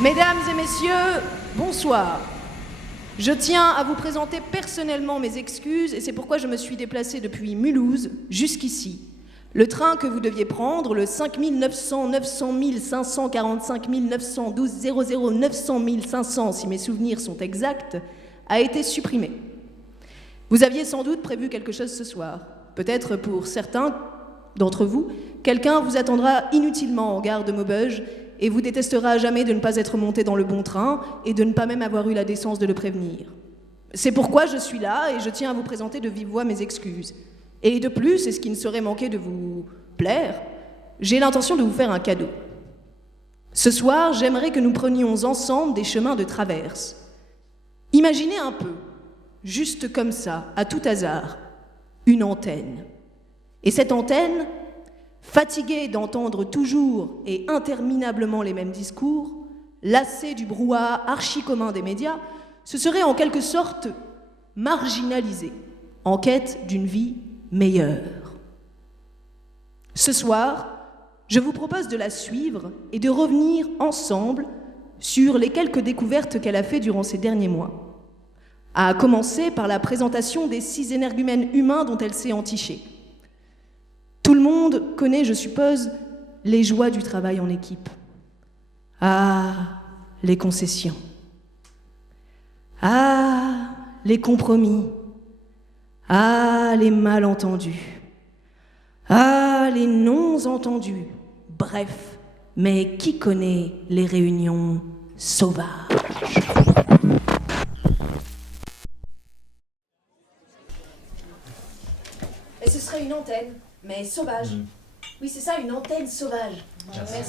Mesdames et messieurs, bonsoir. Je tiens à vous présenter personnellement mes excuses et c'est pourquoi je me suis déplacée depuis Mulhouse jusqu'ici. Le train que vous deviez prendre, le 5900 900 545 912 00 900 500, si mes souvenirs sont exacts, a été supprimé. Vous aviez sans doute prévu quelque chose ce soir. Peut-être pour certains d'entre vous, quelqu'un vous attendra inutilement en gare de Maubeuge et vous détestera à jamais de ne pas être monté dans le bon train et de ne pas même avoir eu la décence de le prévenir. C'est pourquoi je suis là et je tiens à vous présenter de vive voix mes excuses. Et de plus, et ce qui ne saurait manquer de vous plaire, j'ai l'intention de vous faire un cadeau. Ce soir, j'aimerais que nous prenions ensemble des chemins de traverse. Imaginez un peu, juste comme ça, à tout hasard, une antenne. Et cette antenne, fatiguée d'entendre toujours et interminablement les mêmes discours, lassée du brouhaha archi-commun des médias, se serait en quelque sorte marginalisée, en quête d'une vie meilleure. Ce soir, je vous propose de la suivre et de revenir ensemble sur les quelques découvertes qu'elle a fait durant ces derniers mois, à commencer par la présentation des 6 énergumènes humains dont elle s'est entichée. Tout le monde connaît, je suppose, les joies du travail en équipe. Ah, les concessions. Ah, les compromis. Ah, les malentendus. Ah, les non-entendus. Bref, mais qui connaît les réunions sauvages? Et ce serait une antenne, mais sauvage. Oui, c'est ça, une antenne sauvage. Merci.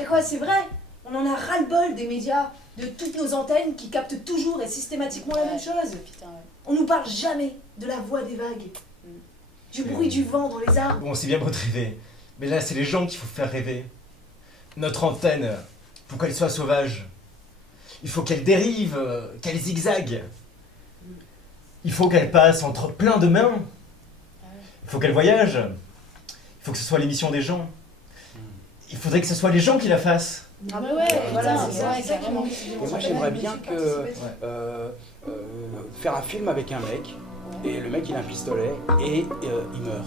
Et quoi, c'est vrai? On en a ras-le-bol des médias, de toutes nos antennes qui captent toujours et systématiquement la même chose. On nous parle jamais de la voix des vagues, du bruit du vent dans les arbres. Bon, c'est bien beau de rêver, mais là, c'est les gens qu'il faut faire rêver. Notre antenne, pour qu'elle soit sauvage, il faut qu'elle dérive, qu'elle zigzague. Il faut qu'elle passe entre plein de mains. Il faut qu'elle voyage. Il faut que ce soit l'émission des gens. Il faudrait que ce soit les gens qui la fassent. Ah bah ouais, voilà, c'est ça, carrément. Moi, j'aimerais bien faire un film avec un mec, et le mec il a un pistolet, et il meurt.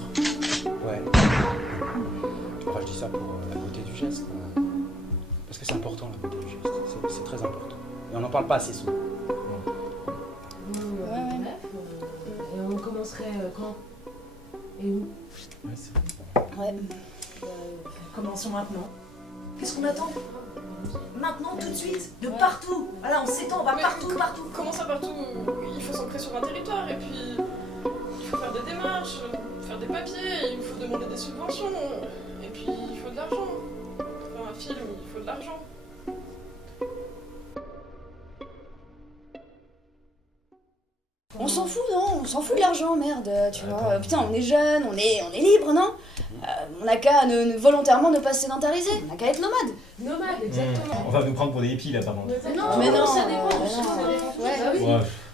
Ouais. Enfin, je dis ça pour la beauté du geste, quoi. Parce que c'est important, la beauté du geste, c'est très important. Et on n'en parle pas assez souvent. Et on commencerait quand? Et où? Commençons maintenant. Qu'est-ce qu'on attend? Maintenant, tout de suite, de partout. Voilà, on s'étend, on va partout. Comment ça partout? Il faut s'ancrer sur un territoire et puis il faut faire des démarches, faire des papiers, il faut demander des subventions et puis il faut de l'argent. Pour faire un film, il faut de l'argent. On s'en fout, non? On s'en fout de l'argent, merde, tu vois. Putain, on est jeunes, on est libre, non? On n'a qu'à volontairement ne pas se sédentariser, on n'a qu'à être nomade. Nomade, exactement. On va nous prendre pour des hippies là par contre. Mais non, ça dépend du sens.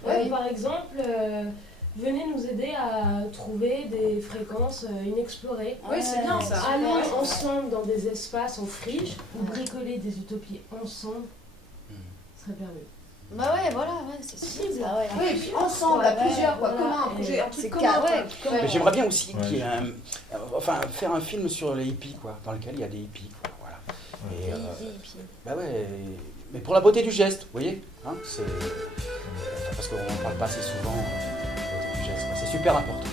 Ouais. Par exemple, venez nous aider à trouver des fréquences inexplorées. Oui, c'est bien ça. Allons ensemble dans des espaces en friche ou bricoler des utopies ensemble. Ce serait perdu. Bah ouais, voilà, ouais, c'est sûr. Ah ouais. Oui, et puis ensemble, à plusieurs, quoi, voilà. commun, un projet, un truc C'est commun. carré. Mais j'aimerais bien aussi Ouais. qu'il y ait faire un film sur les hippies, quoi, dans lequel il y a des hippies, quoi, voilà. Et, bah ouais, mais pour la beauté du geste, vous voyez, hein, c'est parce qu'on ne parle pas assez souvent du geste, quoi. C'est super important.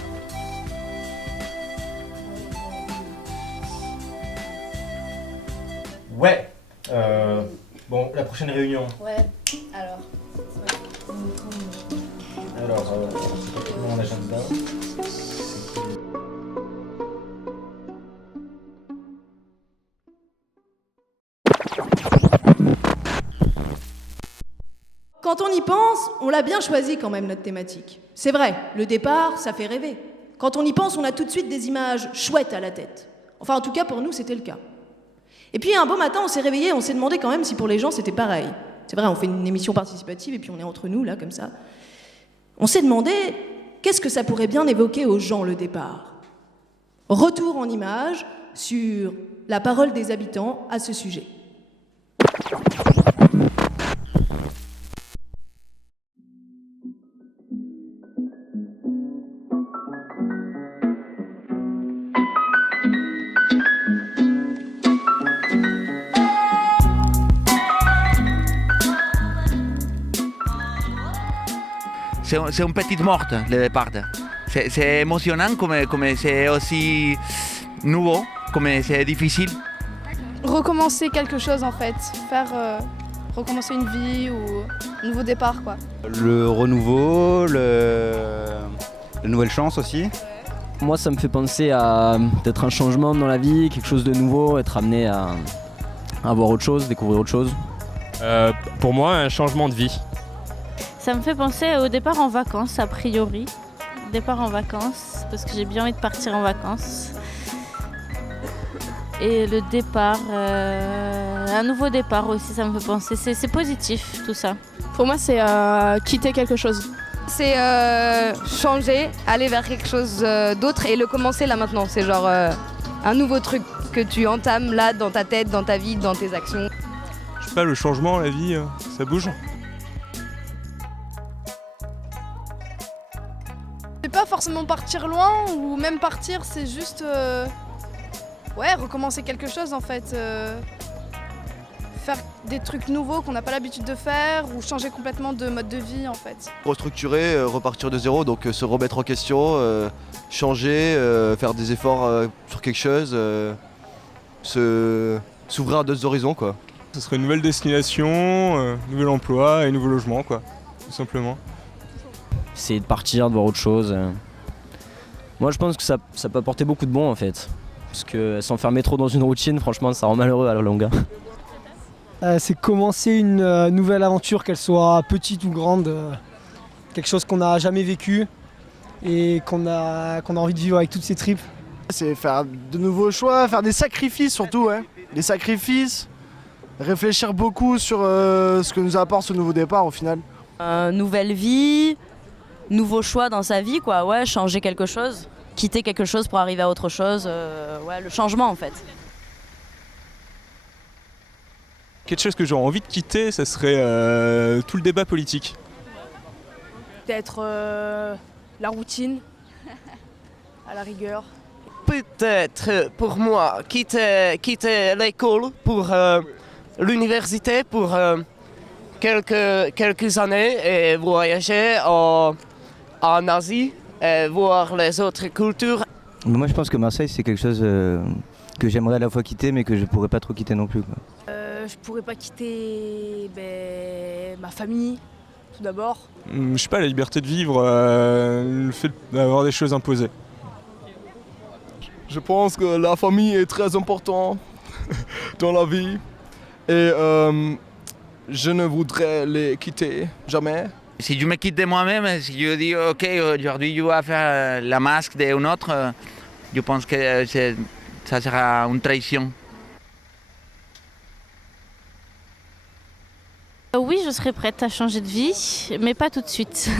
Ouais. Bon, la prochaine réunion. Ouais, alors. Alors, c'est pas trop mon agenda. Quand on y pense, on l'a bien choisi quand même notre thématique. C'est vrai, le départ, ça fait rêver. Quand on y pense, on a tout de suite des images chouettes à la tête. Enfin, en tout cas, pour nous, c'était le cas. Et puis, un beau matin, on s'est réveillé, on s'est demandé quand même si pour les gens, c'était pareil. C'est vrai, on fait une émission participative et puis on est entre nous, là, comme ça. On s'est demandé, qu'est-ce que ça pourrait bien évoquer aux gens, le départ? Retour en images sur la parole des habitants à ce sujet. C'est une petite morte, le départ. C'est émotionnant comme c'est aussi nouveau, comme c'est difficile. Recommencer quelque chose en fait, faire recommencer une vie ou un nouveau départ quoi. Le renouveau, la nouvelle chance aussi. Moi ça me fait penser à peut-être un changement dans la vie, quelque chose de nouveau, être amené à voir autre chose, découvrir autre chose. Pour moi, un changement de vie. Ça me fait penser au départ en vacances, a priori. Départ en vacances, parce que j'ai bien envie de partir en vacances. Et le départ, un nouveau départ aussi, ça me fait penser. C'est positif, tout ça. Pour moi, c'est quitter quelque chose. C'est changer, aller vers quelque chose d'autre et le commencer là maintenant. C'est genre un nouveau truc que tu entames là dans ta tête, dans ta vie, dans tes actions. Je sais pas, le changement, la vie, ça bouge. C'est pas forcément partir loin ou même partir, c'est juste recommencer quelque chose en fait. Faire des trucs nouveaux qu'on n'a pas l'habitude de faire ou changer complètement de mode de vie en fait. Restructurer, repartir de zéro, donc se remettre en question, changer, faire des efforts sur quelque chose, s'ouvrir à d'autres horizons quoi. Ce serait une nouvelle destination, nouvel emploi et nouveau logement quoi, tout simplement. Essayer de partir, de voir autre chose. Moi je pense que ça peut apporter beaucoup de bon en fait. Parce que s'enfermer trop dans une routine, franchement ça rend malheureux à la longue. C'est commencer une nouvelle aventure, qu'elle soit petite ou grande. Quelque chose qu'on n'a jamais vécu et qu'on a envie de vivre avec toutes ses tripes. C'est faire de nouveaux choix, faire des sacrifices surtout, ouais. Des sacrifices, réfléchir beaucoup sur ce que nous apporte ce nouveau départ au final. Nouvelle vie, nouveau choix dans sa vie, quoi. Ouais, changer quelque chose, quitter quelque chose pour arriver à autre chose. Ouais, le changement en fait. Quelque chose que j'aurais envie de quitter, ça serait tout le débat politique. Peut-être la routine, à la rigueur. Peut-être pour moi quitter l'école pour l'université pour quelques années et voyager en Asie et voir les autres cultures. Moi je pense que Marseille c'est quelque chose que j'aimerais à la fois quitter mais que je pourrais pas trop quitter non plus quoi. Je pourrais pas quitter ma famille tout d'abord. Je sais pas, la liberté de vivre, le fait d'avoir des choses imposées. Je pense que la famille est très importante dans la vie et je ne voudrais les quitter jamais. Si je me quitte de moi-même, si je dis ok, aujourd'hui je vais faire la masque d'un autre, je pense que ça sera une trahison. Oui, je serais prête à changer de vie, mais pas tout de suite.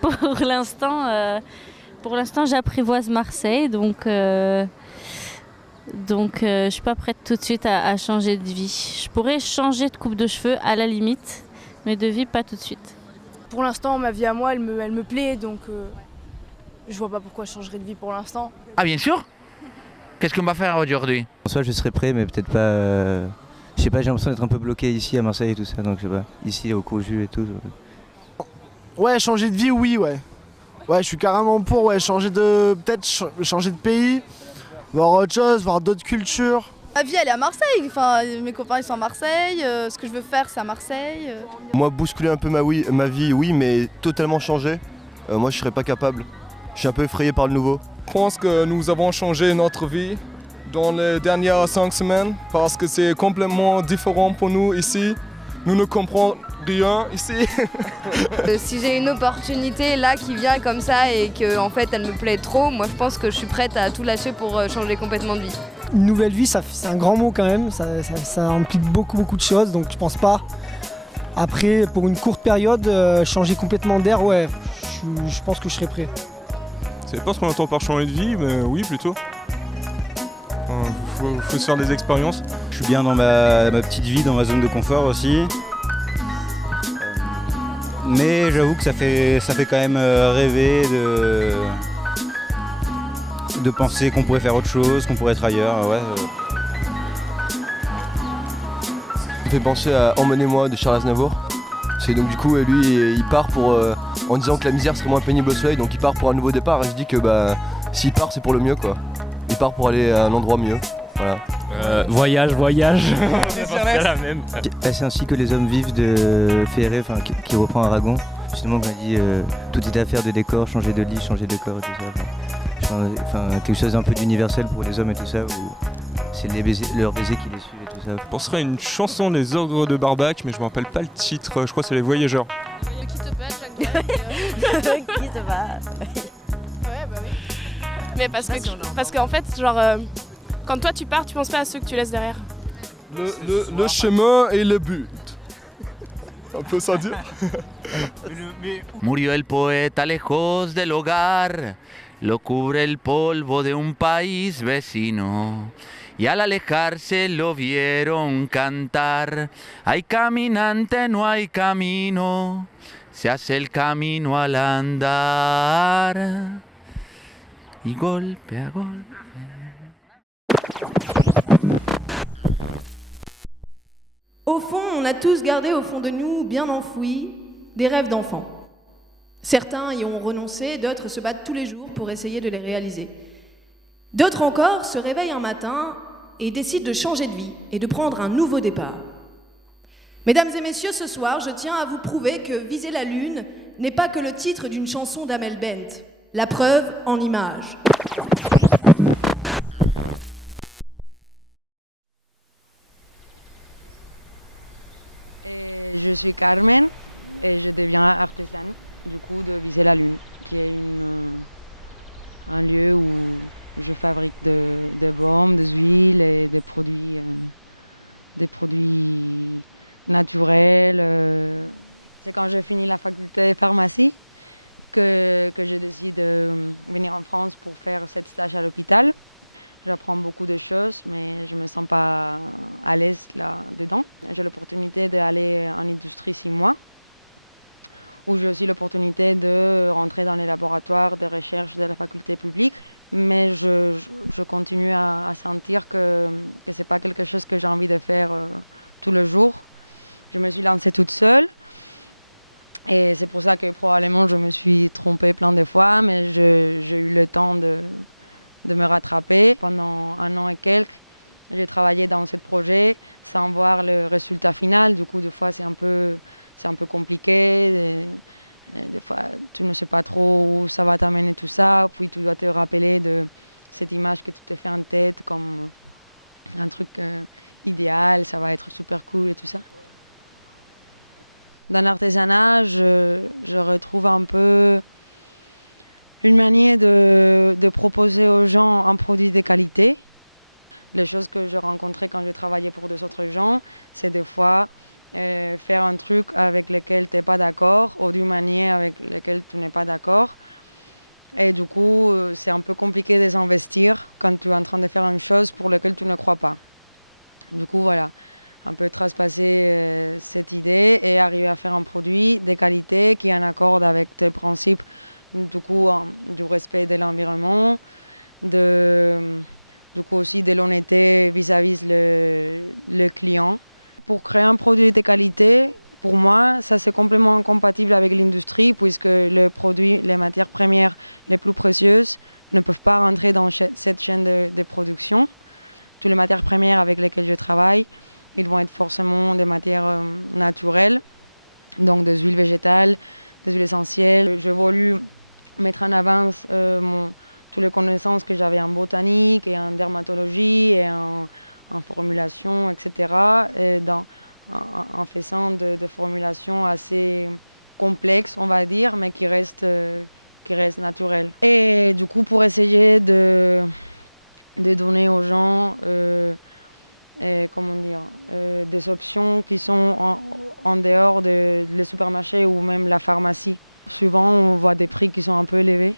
Pour l'instant, j'apprivoise Marseille, donc je suis pas prête tout de suite à changer de vie. Je pourrais changer de coupe de cheveux à la limite, mais de vie pas tout de suite. Pour l'instant, ma vie à moi, elle me plaît, donc je vois pas pourquoi je changerais de vie pour l'instant. Ah bien sûr. Qu'est-ce qu'on va faire aujourd'hui? En soi je serais prêt mais peut-être pas... Je sais pas, j'ai l'impression d'être un peu bloqué ici à Marseille et tout ça, donc je sais pas, ici au Coju et tout. Ouais, changer de vie, oui, ouais. Ouais, je suis carrément pour, ouais, changer de pays, voir autre chose, voir d'autres cultures. Ma vie, elle est à Marseille, enfin, mes copains ils sont à Marseille, ce que je veux faire c'est à Marseille. Moi bousculer un peu ma vie, oui, mais totalement changer, moi je serais pas capable. Je suis un peu effrayé par le nouveau. Je pense que nous avons changé notre vie dans les dernières 5 semaines parce que c'est complètement différent pour nous ici. Nous ne comprenons rien ici. Si j'ai une opportunité là qui vient comme ça et que en fait elle me plaît trop, moi je pense que je suis prête à tout lâcher pour changer complètement de vie. Une nouvelle vie, c'est un grand mot quand même, ça implique beaucoup de choses, donc je pense pas. Après, pour une courte période, changer complètement d'air, ouais, je pense que je serais prêt. C'est pas ce qu'on entend par changer de vie, mais oui plutôt. Faut se faire des expériences. Je suis bien dans ma petite vie, dans ma zone de confort aussi. Mais j'avoue que ça fait quand même rêver de penser qu'on pourrait faire autre chose, qu'on pourrait être ailleurs. Ouais. Ça me fait penser à Emmenez-moi de Charles Aznavour. C'est donc du coup lui il part pour en disant que la misère serait moins pénible au soleil, donc il part pour un nouveau départ et il se dit que s'il part c'est pour le mieux quoi. Il part pour aller à un endroit mieux. Voilà. Voyage. C'est la même. C'est ainsi que les hommes vivent de Ferré, qui reprend Aragon. Justement, quand il dit tout est affaire de décor, changer de lit, changer de corps et tout ça. Quelque chose d'un peu d'universel pour les hommes et tout ça, où c'est leurs baisers qui les suivent et tout ça. Je penserais à une chanson des Ogres de Barbac, mais je me rappelle pas le titre, je crois que c'est Les Voyageurs. Qui te bat, Jacques Brel. Qui te bat. Ouais, bah oui. Mais parce qu'en fait, genre, quand toi tu pars, tu penses pas à ceux que tu laisses derrière. Le chemin et le but. On peut s'en dire. Murió el poeta lejos del hogar, lo cubre el polvo de un país vecino. Y al alejarse lo vieron cantar. Hay caminante, no hay camino, se hace el camino al andar. Y golpe a golpe. Au fond, on a tous gardé au fond de nous, bien enfouis, des rêves d'enfants. Certains y ont renoncé, d'autres se battent tous les jours pour essayer de les réaliser. D'autres encore se réveillent un matin et décident de changer de vie et de prendre un nouveau départ. Mesdames et messieurs, ce soir, je tiens à vous prouver que Viser la Lune n'est pas que le titre d'une chanson d'Amel Bent. La preuve en images. Je suis Carmen et je deviens artisane du coup de Viser la Lune, qui est un lieu où je fabrique des baumes, des huiles et des produits naturels. C'est quand j'ai fini la faculté de pharmacie que je décide de venir en France pour faire cette stage à l'hôpital. J'apprends beaucoup de choses, mais je ne me sens pas à l'aise là-dedans. J'ai l'opportunité d'aller en industrie 6 mois, où j'ai aussi l'opportunité de rentrer dans les laboratoires de recherche de la faculté publique. Mais je continue à sentir que ce n'est pas quelque chose que j'ai envie de faire tous les jours. Je me suis lancée toute seule. Et c'est pour ça que probablement je me suis trompée plein de fois, mais j'ai eu le temps de me rattraper. Pendant 1 an et quelques, j'ai travaillé dans ce projet sans voir le résultat final. Du coup, des fois, c'est un peu compliqué. Des fois, tu ne sais pas trop où ça va t'amener tout ça. Puis, tu dois te rappeler de cette image que tu te fais en tête comme un truc idéal. Ça va être super cool et tout ça. Dans l'artisanat, je retrouve un peu une manière de proposer aux gens un produit de qualité. Les choses que je rencontrais quand je travaillais pour des autres gens, c'est des fois faire un truc avec lequel tu n'es pas d'accord ou d'une manière avec laquelle tu n'es pas d'accord. Et du coup, c'est un peu compliqué de s'investir quand tu es en train de faire une chose pour laquelle tu ne crois pas. Du coup, voilà, un peu traspasser cette idée et arriver à faire un produit de qualité qui est en accord avec tes principes, du coup, du respect de l'environnement, du coup aussi de l'honnêteté vis-à-vis le client. Pour créer un produit de qualité, pour moi, ça c'est complètement incompatible avec l'industrie puisque les matières premières les plus précieuses ne peuvent pas rentrer dans cette chaîne de production. Toutes les matières premières avec lesquelles je travaille, ils vont être forcément des matières naturelles, donc des huiles végétales, des huiles essentielles. J'ai voulu mettre en avant toutes les connaissances que j'avais en botanique et en dermatologie et en formulation, etc. Et en faisant des formulations assez complexes, on va dire, mais qui restent naturelles. Et du coup, pour essayer de donner aux gens des options qui sont en dehors des supermarchés ou même la pharmacie. Souvent, on voit des prix qui sont un peu élevés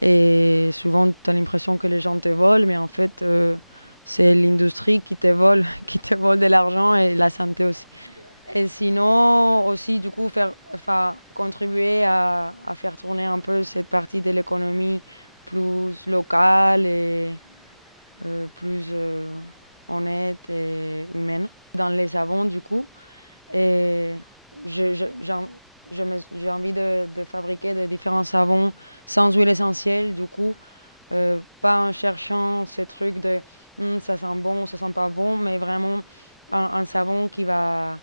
et souvent, tu as l'impression que les gens te volent, mais en fait, c'est l'industrie qui te vole de l'argent et la santé aussi. Et sinon, aussi, du coup, contribuer à faire tourner un peu cette partie de l'économie plus locale et plus honnête et humaine. Dans les savons, du coup, et j'ai envie de fabriquer de différents savons sans huile essentielle, du coup, pas en cherchant ces trucs de ça sent bon, ça sent pas bon, mais vraiment un savon qui va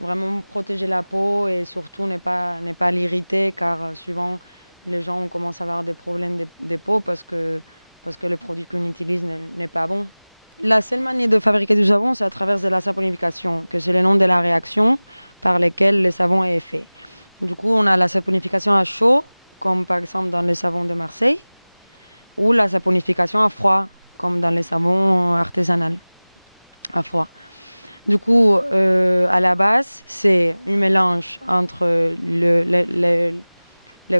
vraiment protéger la peau et surtout ne pas l'irriter, car souvent les gens commencent à avoir des problèmes de peau parce que le produit qu'on utilise n'est pas bon. La seule manière de fabriquer du savon, c'est à travers de la saponification, que c'est le nom de la réaction par laquelle le savon est fait. Du coup, on a la saponification à chaud, comme par exemple dans le savon de Marseille, ou la saponification à froid, comme dans les savons artisanaux à froid. Du coup, à la base, c'est un mélange entre le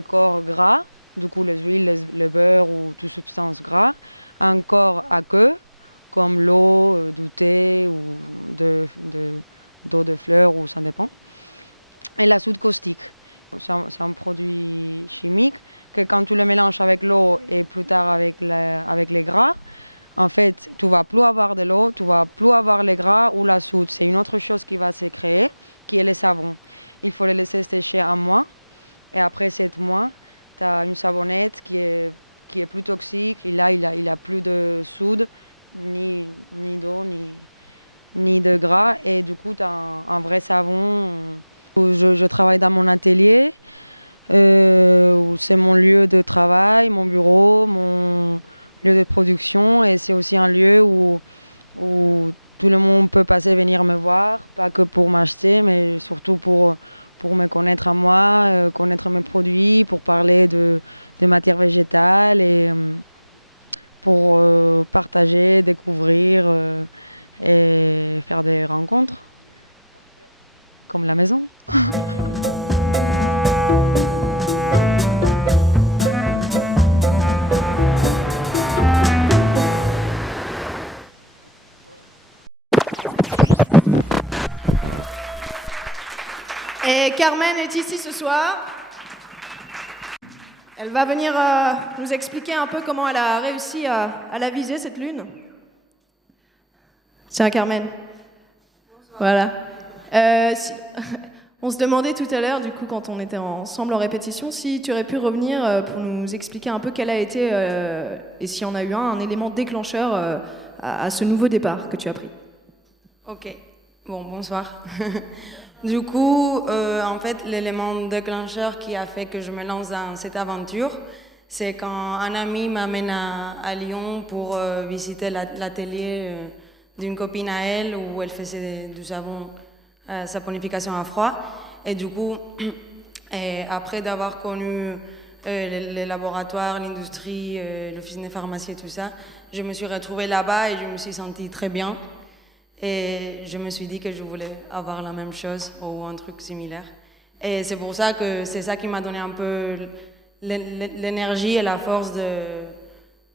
corps gras, du coup les huiles, le beurre ou toute substance gras, un corps aqueux, comme l'eau, du thé ou d'eau de fleurs, ou ça dépend, et la soude caustique. C'est un produit chimique que quand tu le mélanges avec l'eau et plus tard avec les gras, en fait, tu vas plus avoir de l'eau, tu vas plus avoir les gras ou la soude. C'est une autre chose qui va se créer, qui est le savon. Il faut le laisser sécher un mois. Et après 7 mois, tu as une savonnette qui est plus toxique. Et là, il a plus de soude, ni d'eau, ni de gras. Et du coup, tu as un vrai savon. Je travaille dans mon atelier. C'est mon lieu de travail, mon bureau, mon lieu de production, et c'est aussi un lieu où tout le monde peut passer, venir me voir, pas que pour m'acheter, mais surtout pour me connaître à moi, connaître mes produits, pour parler de matières végétales et pour partager, découvrir et faire des rencontres, comme la maison. Et Carmen est ici ce soir. Elle va venir nous expliquer un peu comment elle a réussi à la viser, cette lune. Tiens, Carmen. Voilà. On se demandait tout à l'heure, du coup, quand on était ensemble en répétition, si tu aurais pu revenir pour nous expliquer un peu quel a été, et s'il y en a eu un élément déclencheur à ce nouveau départ que tu as pris. Ok. Bon, bonsoir. Du coup, en fait, l'élément déclencheur qui a fait que je me lance dans cette aventure, c'est quand un ami m'amène à Lyon pour visiter l'atelier d'une copine à elle où elle faisait du savon, saponification à froid. Et du coup, après d'avoir connu les laboratoires, l'industrie, l'office de pharmacie et tout ça, je me suis retrouvée là-bas et je me suis sentie très bien. Et je me suis dit que je voulais avoir la même chose ou un truc similaire. Et c'est pour ça que c'est ça qui m'a donné un peu l'énergie et la force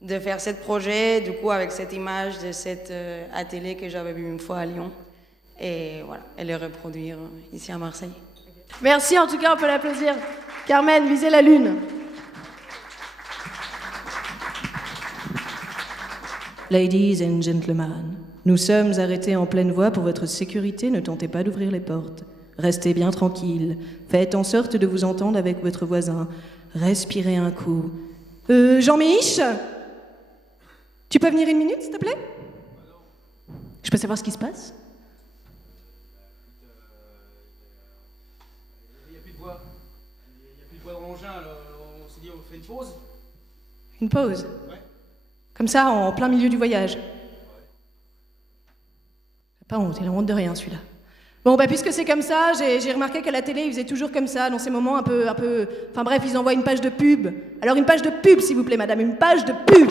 de faire ce projet, du coup avec cette image de cet atelier que j'avais vu une fois à Lyon. Et voilà, et le reproduire ici à Marseille. Merci, en tout cas, on peut l'applaudir. Carmen, visez la lune. Ladies and gentlemen, nous sommes arrêtés en pleine voie pour votre sécurité, ne tentez pas d'ouvrir les portes. Restez bien tranquille, faites en sorte de vous entendre avec votre voisin. Respirez un coup. Jean-Mich, tu peux venir une minute, s'il te plaît? Je peux savoir ce qui se passe? Il n'y a plus de voix. Il n'y a plus de voix dans l'engin, alors on s'est dit on fait une pause. Une pause? Ouais. Comme ça, en plein milieu du voyage. Pas honte, il a honte de rien, celui-là. Bon, puisque c'est comme ça, j'ai remarqué qu'à la télé, ils faisaient toujours comme ça, dans ces moments un peu... Enfin bref, ils envoient une page de pub. Alors une page de pub, s'il vous plaît, madame, une page de pub.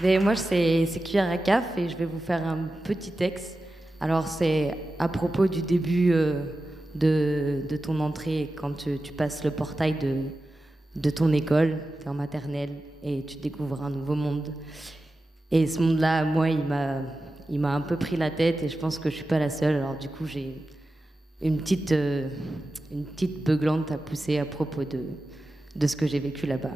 Mais moi, c'est Cuillère à CAF et je vais vous faire un petit texte. Alors, c'est à propos du début de ton entrée, quand tu passes le portail de ton école, tu es en maternelle et tu découvres un nouveau monde. Et ce monde-là, moi, il m'a un peu pris la tête et je pense que je suis pas la seule. Alors, du coup, j'ai une petite beuglante à pousser à propos de ce que j'ai vécu là-bas.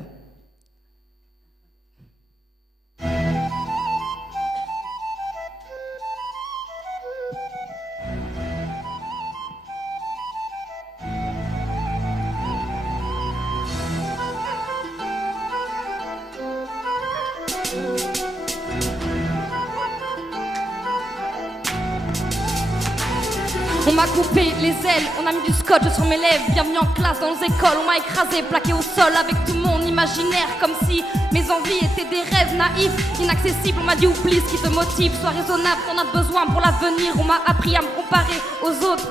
On m'a coupé les ailes, on a mis du scotch sur mes lèvres. Bienvenue en classe dans les écoles, on m'a écrasé, plaqué au sol avec tout mon imaginaire. Comme si mes envies étaient des rêves naïfs, inaccessibles. On m'a dit oublie ce qui te motive, sois raisonnable, on a besoin pour l'avenir. On m'a appris à me comparer aux autres.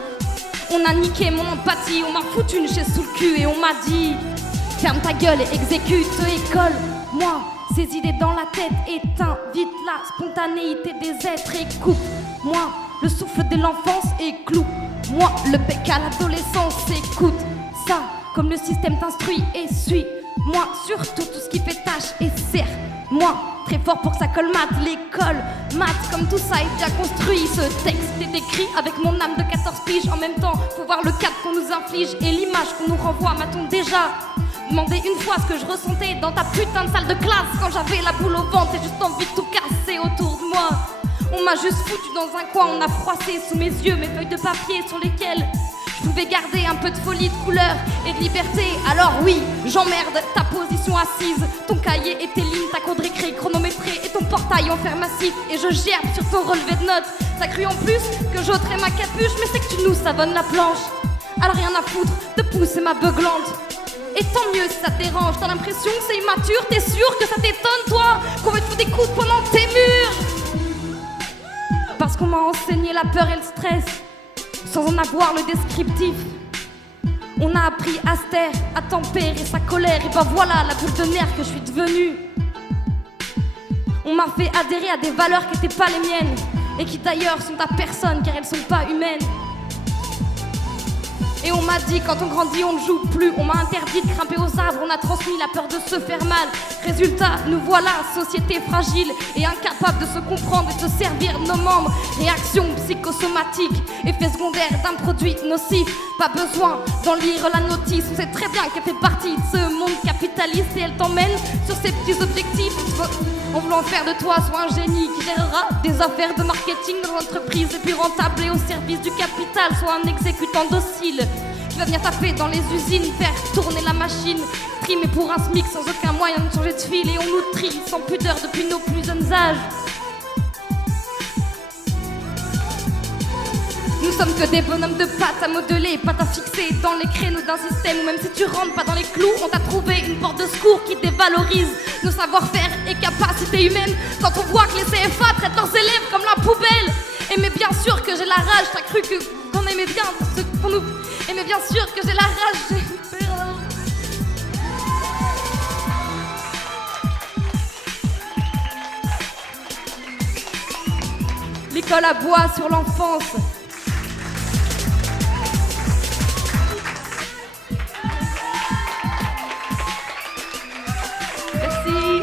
On a niqué mon empathie, on m'a foutu une chaise sous le cul et on m'a dit ferme ta gueule et exécute, école. Moi, ces idées dans la tête, éteins vite la spontanéité des êtres. Écoute-moi, le souffle de l'enfance et cloue-moi le bec à l'adolescence. Écoute ça, comme le système t'instruit et suis-moi. Surtout tout ce qui fait tâche et serre-moi très fort pour que ça colmate. L'école, maths, comme tout ça est déjà construit. Ce texte est écrit avec mon âme de 14 piges. En même temps, faut voir le cadre qu'on nous inflige et l'image qu'on nous renvoie. M'a-t-on déjà demandé une fois ce que je ressentais dans ta putain de salle de classe quand j'avais la boule au ventre et juste envie de tout casser autour de moi? On m'a juste foutu dans un coin, on a froissé sous mes yeux mes feuilles de papier sur lesquelles je pouvais garder un peu de folie, de couleur et de liberté. Alors oui, j'emmerde ta position assise, ton cahier et tes lignes, ta cour de récré chronométrée et ton portail en fer massif. Et je gerbe sur ton relevé de notes, ça crut en plus que j'ôterais ma capuche, mais c'est que tu nous savonnes la planche. Alors rien à foutre de pousser ma beuglante. Et tant mieux si ça te dérange, t'as l'impression que c'est immature, t'es sûr que ça t'étonne toi qu'on veut te foutre des coups pendant tes murs? Parce qu'on m'a enseigné la peur et le stress sans en avoir le descriptif. On a appris à se taire, à tempérer sa colère. Et ben voilà la boule de nerfs que je suis devenue. On m'a fait adhérer à des valeurs qui n'étaient pas les miennes et qui d'ailleurs sont à personne car elles sont pas humaines. Et on m'a dit quand on grandit on ne joue plus. On m'a interdit de grimper aux arbres, on a transmis la peur de se faire mal. Résultat, nous voilà, société fragile et incapable de se comprendre et de se servir de nos membres. Réaction psychosomatique, effet secondaire d'un produit nocif. Pas besoin d'en lire la notice, on sait très bien qu'elle fait partie de ce monde capitaliste et elle t'emmène sur ses petits objectifs. En voulant faire de toi soit un génie qui gérera des affaires de marketing dans l'entreprise les plus rentables et au service du capital, soit un exécutant docile qui va venir taper dans les usines, faire tourner la machine, trimer pour un SMIC sans aucun moyen de changer de fil. Et on nous trie sans pudeur depuis nos plus jeunes âges. Nous sommes que des bonhommes de pâte à modeler, pâte à fixer dans les créneaux d'un système où même si tu rentres pas dans les clous, on t'a trouvé une porte de secours qui dévalorise nos savoir-faire et capacités humaines. Quand on voit que les CFA traitent leurs élèves comme la poubelle. Et mais bien sûr que j'ai la rage, t'as cru qu'on aimait bien ce qu'on nous... Et mais bien sûr que j'ai la rage. L'école aboie sur l'enfance. Merci.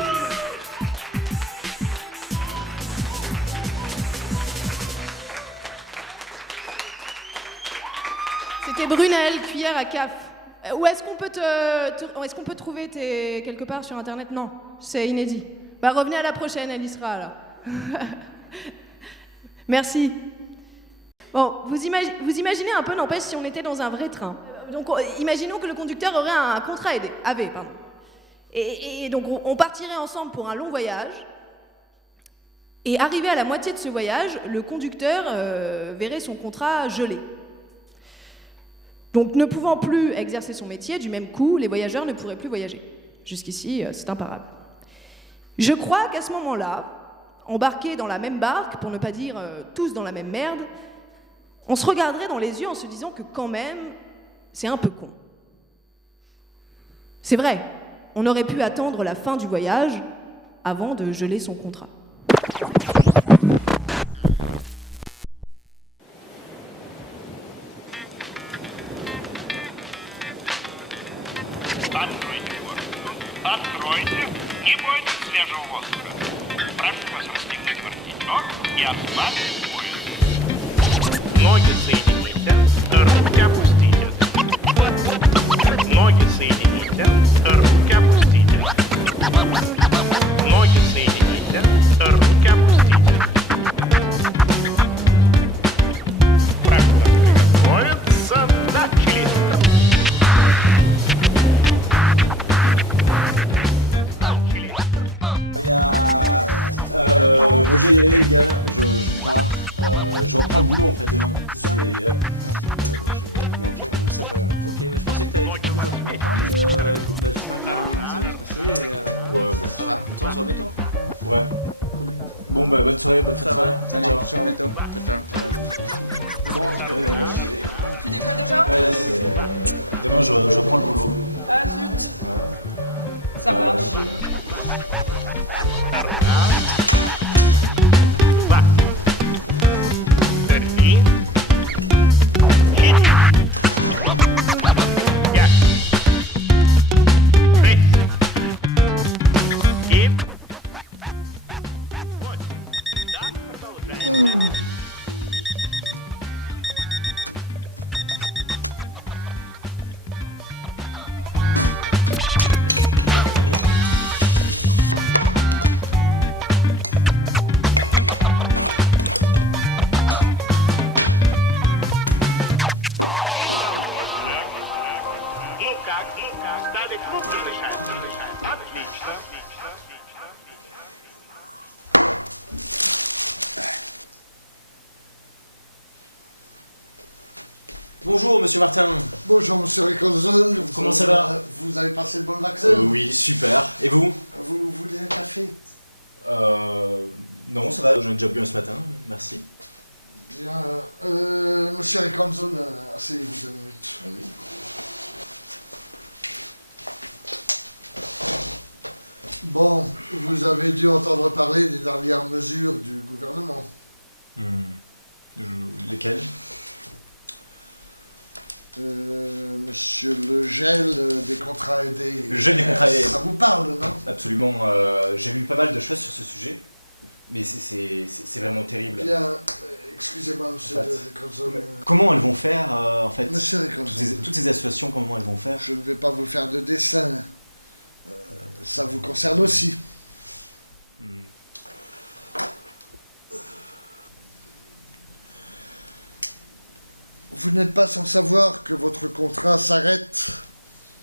C'était Brunel, Cuillère à CAF. Où est-ce qu'on peut est-ce qu'on peut trouver quelque part sur internet? Non, c'est inédit. Bah revenez à la prochaine, elle y sera là. Merci. Bon, vous imaginez un peu, n'empêche, si on était dans un vrai train. Donc imaginons que le conducteur aurait un contrat AV, pardon. Et donc on partirait ensemble pour un long voyage. Et arrivé à la moitié de ce voyage, le conducteur verrait son contrat gelé. Donc ne pouvant plus exercer son métier, du même coup, les voyageurs ne pourraient plus voyager. Jusqu'ici, c'est imparable. Je crois qu'à ce moment-là, embarqués dans la même barque, pour ne pas dire tous dans la même merde, on se regarderait dans les yeux en se disant que quand même, c'est un peu con. C'est vrai, on aurait pu attendre la fin du voyage avant de geler son contrat. Откройте, не бойтесь свежего воздуха. Прошу вас расстегнуть воротничок и ослабить пояс. Ноги соедините, руки опустите. Ноги соедините, руки опустите. Ноги соедините, руки опустите. Прошу вас приготовиться. Начали. Je vais y aller les gars, je pars. Je reprends le boulot en fait demain. C'est. Ok, je pensais que t'avais été plus longtemps, mais écoute, j'espère que ça va se passer et Ouais, ça va. On se revoit bientôt. Ouais. Cool. Bon bah bonne soirée, bonne fête. Ça va. Ciao. Allez, ciao, à bientôt. Ciao. Bon, Tu décolles déjà? ouais, demain je reprends le boulot. Ah zut. Ouais. Ça marche. Bonjour monsieur Martin. Bonjour monsieur Riconzon. Comment ça va? Vous avez passé le bon vaccin? Oui, super. Et vous? Vous voulez un café? Non, ça va, j'en ai déjà bu un ce matin, merci. Bien. Monsieur Riconzon, asseyez-vous 2 minutes. Oui. Bon, vous avez dû entendre parler des dernières mesures du gouvernement. Lesquelles? Monsieur, le gel des contrats aidés. Le gel des contrats aidés. Ça vous parle, non? Absolument. J'ai lu pas mal de choses sur ce sujet, mais c'est vraiment terrible. Bien, excusez-moi, monsieur Riconzon. Comment elles vont faire, en fait? Monsieur Riconzon. Toutes ces associations, comment elles vont faire? Je ne vais pas vous faire de dessin. Ça vous concerne aussi. Vous n'êtes pas sans savoir que votre contrat s'arrête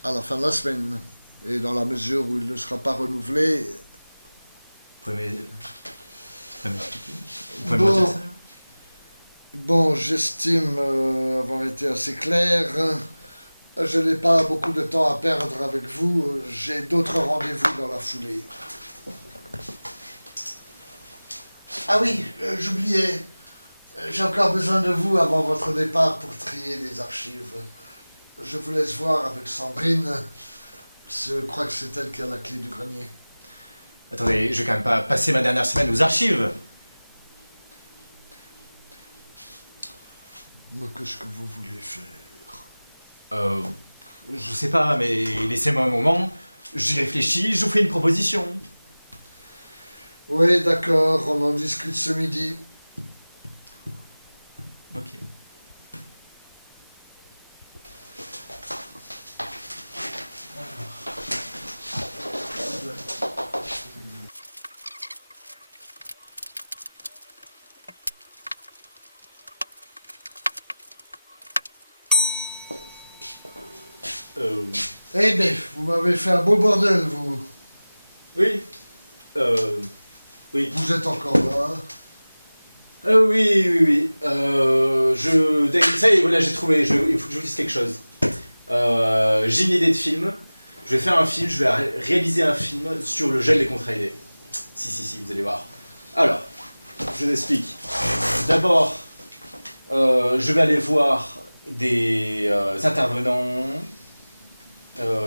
à la fin de la semaine. Et dans la mesure où il ne sera pas renouvelé... Vous pouvez m'expliquer? Vous pouvez me redire ça? Bon, j'estime avoir été assez clair. Je n'ai pas beaucoup de temps à perdre avec vous. J'ai d'autres rendez-vous dans la foulée. Ah oui, j'oubliais. J'ai encore besoin de vous avant votre départ pour trier les archives. Je vous laisse voir avec Sandrine. Je crois que c'est elle qui a la clé du grenier. Attendez, je vais quand même pas passer ma dernière semaine aux archives. Mais qu'est-ce que vous voulez faire? Je sais pas, mais laissez-moi un moment. J'y réfléchis, je vous fais une proposition. Oui, d'accord, on en discute ce midi. Ok. Eh bien, vous m'avez fait un beau bordel, vous. Oui. Oui. Vous êtes encore là? Oui. Ça y est, voilà, j'ai trouvé. Il faut que je vous dise quelque chose. J'ai une idée de film. Je vais faire un film, je vais réaliser un film sur le gel des contrats aidés. Si, vous allez voir. Alors, je vous explique. D'abord, je vais aller voir des intervenants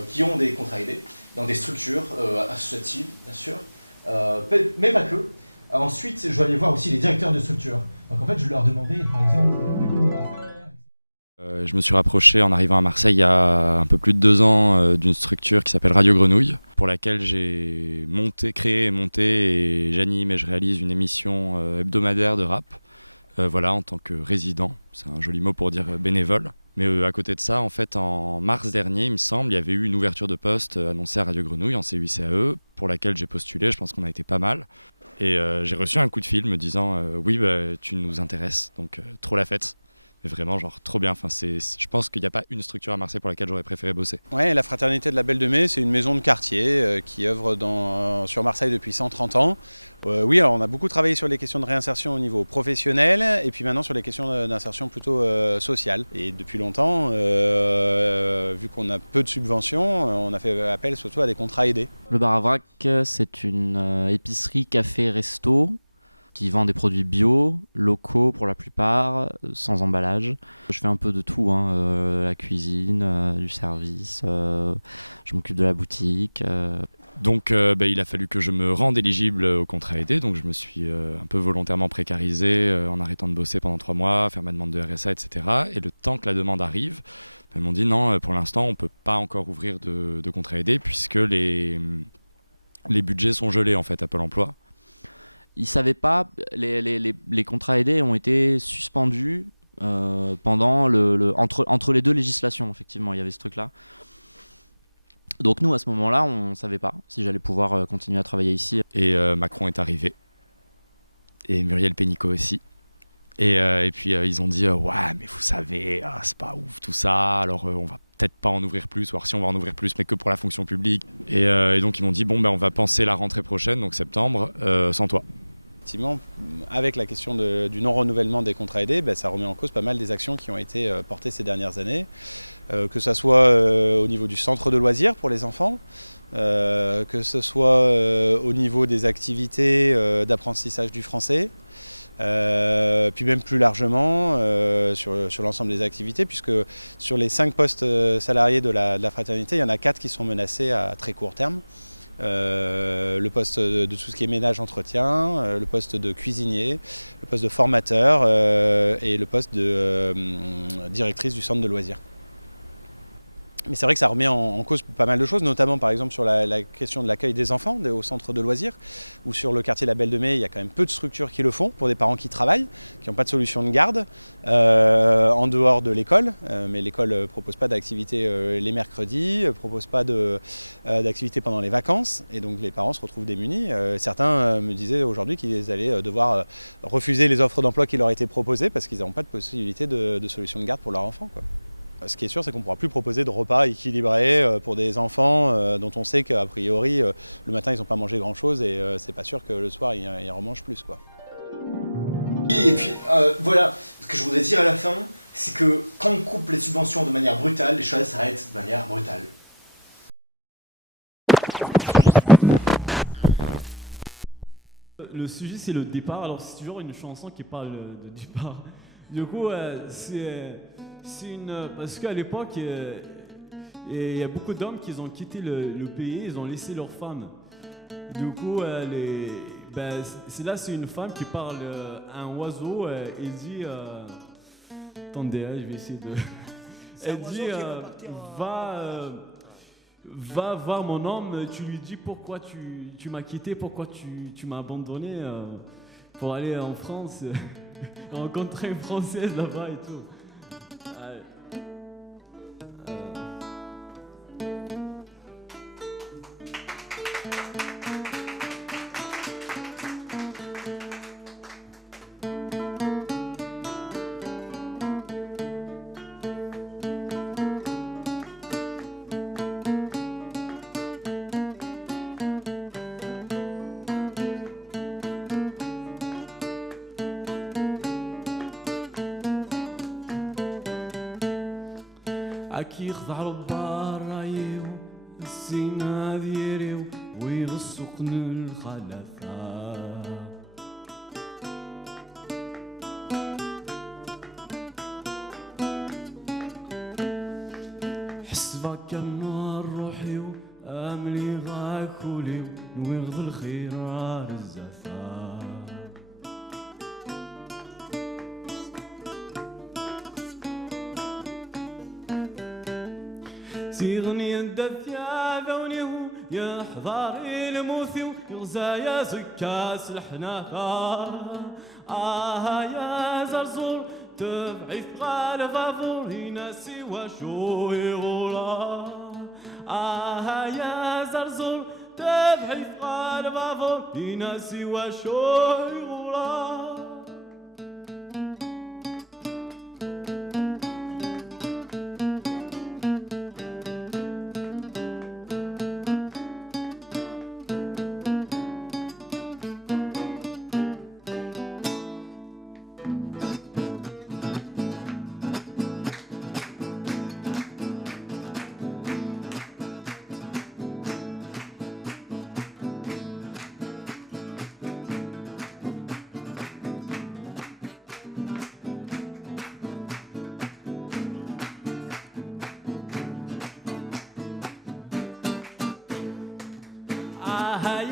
qui ont des contrats aidés dans des structures associatives, bien sûr, mais pas que. Ensuite, je vais aller voir aussi les directeurs de structure. Donc en fait, je leur demandais, par exemple, mais comment on va faire. Je me suis rapproché en arrivant à Marseille il y a un peu plus de 2 ans d'une structure qui s'appelle Radio Grenouille, pour laquelle j'ai créé et monté, et j'anime et je réalise une émission hebdomadaire de rap. Voilà, en tant que résident, c'est un joli mot pour dire bénévole. Mais à côté de ça, en fait, en mars dernier, il me semble, il y avait eu une ouverture de poste annoncée à Radio Grenouille en CUICAE, pour laquelle j'ai postulé, je pense qu'on a été pas mal. Et j'ai reçu un coup de fil me disant oui, tu nous intéresses, donc trop la fête. Mais vraiment, genre, trop bien. Enfin, je pense qu'il n'y a pas une structure à Marseille pour laquelle j'aurais préféré bosser. Ouais, la Fraternité de la Belle de Mai, c'est une maison de quartier qui œuvre sur Marseille depuis 130 ans. Oui, alors on a beaucoup travaillé sur les questions de réinsertion au niveau professionnel et puis maintenant sur les questions d'insertion plutôt sociale. Et depuis longtemps, vu qu'on a peu de subventions, on a fait appel surtout à des contrats aidés. Le Bar à Vrac, c'est une épicerie, café, resto qui vend des produits bio, locaux pour la plupart, sans emballage. Je fais un peu de tout, la cuisine, du service, je m'occupe de la boutique. Donc il a fallu que je me rende éligible au contrat aidé, donc je me suis un peu volontairement précarisé en arrêtant de bosser pendant 3 mois, faire ma demande de RSA, etc. Et le temps que la demande arrive, ils m'ont dit non, pour l'instant on ne peut pas encore ouvrir de contrat aidé puisque les budgets sont gelés en fait à Pôle emploi. Ils ne savaient pas, les contrats aidés ont été suspendus pendant entre les 2 législations, effectivement, il y avait ce truc-là. Donc nous, à ce moment-là, on ne savait pas si j'allais pouvoir continuer à travailler ici. Et Macron est arrivé, et Muriel Pénicaud aussi. Et puis ils ont dit ouais, mais vous savez, c'est pas ouf tout ça, alors on va peut-être pas en ouvrir plus, ou alors si on va en ouvrir plus, mais que pour la fonction publique. Et donc ils m'ont dit bon, on va penser la rentrée prochaine, donc septembre, sans toi. Effectivement, avec la question du non-renouvellement des contrats aidés, ça remet en cause pas mal des actions qui ont été portées ces dernières années, que ce soit au niveau du centre de loisirs pour les enfants, que ce soit au niveau des activités d'apprentissage du français, puis même plus largement sur l'ensemble des activités, puisque sur les 5 postes salariés de la fraternité, il y en a 4 qui sont menacés à très court terme. Le poste de tout ce qui est ménage, entretien, le poste de cuisinier, le poste de formateur et le poste de directrice du centre de loisirs. Mais c'est vrai que ça remet en cause pas mal de choses, notamment par exemple sur la question de l'accueil des enfants au centre de loisirs, ou sur le quartier de la Belle de Mai, il y a quand même peu de structures qui le font, pour des parents qui travaillent, qui n'ont pas de solution de garde, en dehors de l'école, mais l'école ne propose pas d'activité les mercredis, ne propose pas d'activité pendant les vacances, et donc les parents se retrouvent démunis. Certains me disaient aujourd'hui qu'ils allaient devoir refuser les offres d'emploi qui leur étaient proposées, parce qu'ils n'ont pas de possibilité de solution de garde pour leur enfant, quoi. Ce qui est sûr, c'est qu'on ne pourra plus proposer de repas équilibrés pour des enfants dont on sait qu'a priori, le matin, ils n'ont pas mangé grand-chose et c'est pas sûr que le soir, ils remangent plus, quoi. Et puis, voilà, ce que je voudrais dire à la fin, c'est que quand on coupe les subventions de manière brutale, les choses s'arrêtent de manière brutale. Le sujet, c'est le départ. Alors, c'est toujours une chanson qui parle de départ. Du coup, c'est une... Parce qu'à l'époque, il y a beaucoup d'hommes qui ont quitté le pays, ils ont laissé leurs femmes. Du coup, c'est une femme qui parle à un oiseau et dit... Attendez, je vais essayer de... Elle dit, va voir mon homme, tu lui dis pourquoi tu m'as quitté, pourquoi tu m'as abandonné pour aller en France, rencontrer une Française là-bas et tout. أكي يخضع الدار رايو السينا ديريو ويغسقن الخلفاء حسبك النار روحيو أملي غاكوليو نوغ الخير على الزفاف سيغني الدثيا ذونيه يا حضاري الموثي يغزايا زكاس الحناثا يا زرزور تبعث غالب ضوري ناسي وشو يغولا يا زرزور تبعث غالب ضوري ناسي وشو يغولا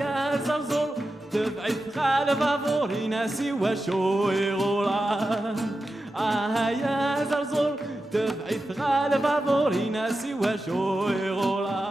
يا زرزور تبعث غالب ضوري ناسي وشو يغولا يا زرزور تبعث غالب ضوري ناسي وشو يغولا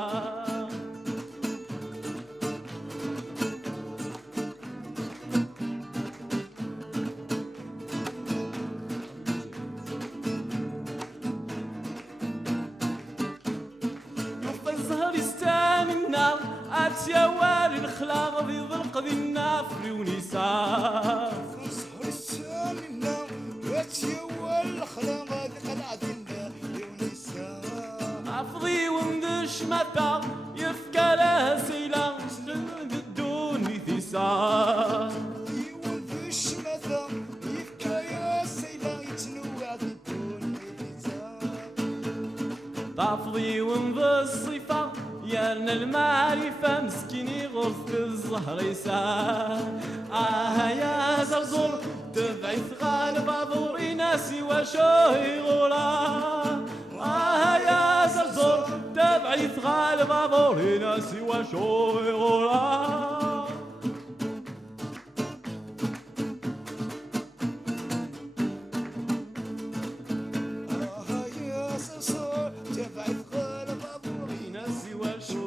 الزهر يستامنا أتيا والي الخلاق ذي ضلق ذي النافري ونساء الزهر يستامنا أتيا والي الخلاق ذي قلعة ذي النافري ونساء أفضي وندش متى يفكى له سيلا دوني ثيسا أفضي وندش متى يفكى يا سيلا يتنوع ذي دوني ثيسا تفضي ومضي الصفة يالنا المعرفة مسكيني غرفة الزهر يسار يا زرزور تبعث غالب ضوري ناسي وشو يغولا يا زرزور تبعث غالب ضوري ناسي وشو يغولا يا زرزور تبعث غالب ضوري ناسي وشو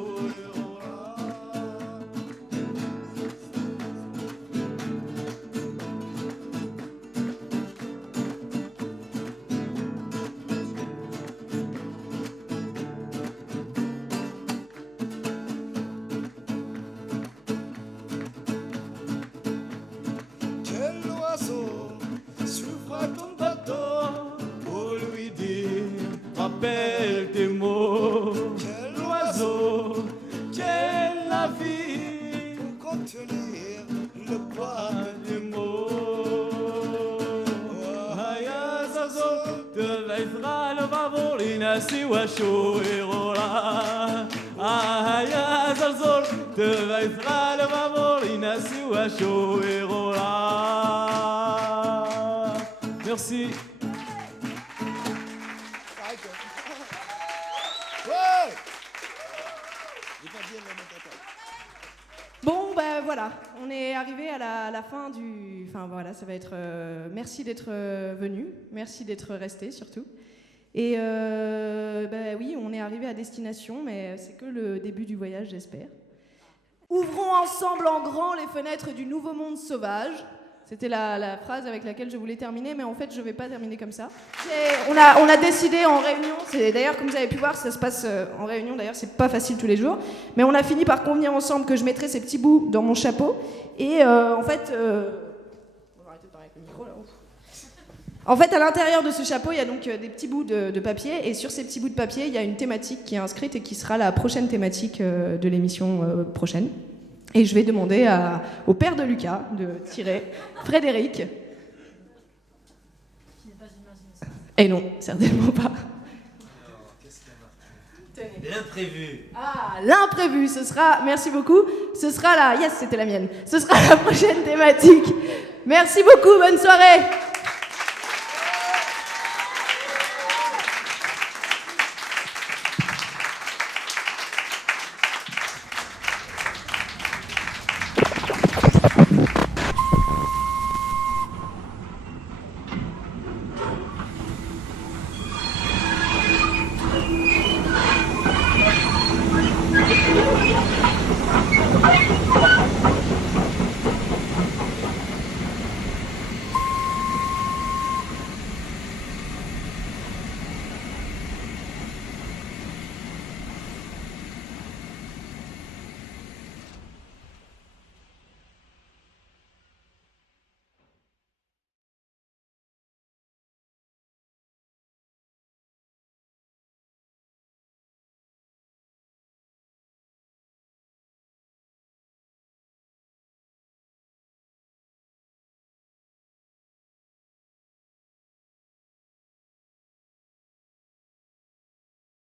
Quel oiseau s'ouvre ton bateau pour lui dire rappelle tes mots. Quel oiseau, quelle la vie pour contenir le poids des mots. يا زرزور تبعث غالب ضوري ناسي وشو يغولا يا زرزور تبعث غالب ضوري ناسي وشو يغولا. Merci. Bon, ben voilà, on est arrivé à la fin du... Enfin voilà, ça va être... merci d'être venu, merci d'être resté surtout. Et ben oui, on est arrivé à destination, mais c'est que le début du voyage, j'espère. Ouvrons ensemble en grand les fenêtres du nouveau monde sauvage. C'était la phrase avec laquelle je voulais terminer, mais en fait, je ne vais pas terminer comme ça. On a décidé en réunion, d'ailleurs, comme vous avez pu voir, ça se passe en réunion, d'ailleurs, c'est pas facile tous les jours, mais on a fini par convenir ensemble que je mettrais ces petits bouts dans mon chapeau, et en fait... on va arrêter de parler avec le micro, là. En fait, à l'intérieur de ce chapeau, il y a donc des petits bouts de papier, et sur ces petits bouts de papier, il y a une thématique qui est inscrite et qui sera la prochaine thématique de l'émission prochaine. Et je vais demander au père de Lucas de tirer Frédéric. Et non, certainement pas. L'imprévu. L'imprévu, ce sera, merci beaucoup, ce sera la, yes, c'était la mienne, ce sera la prochaine thématique. Merci beaucoup, bonne soirée.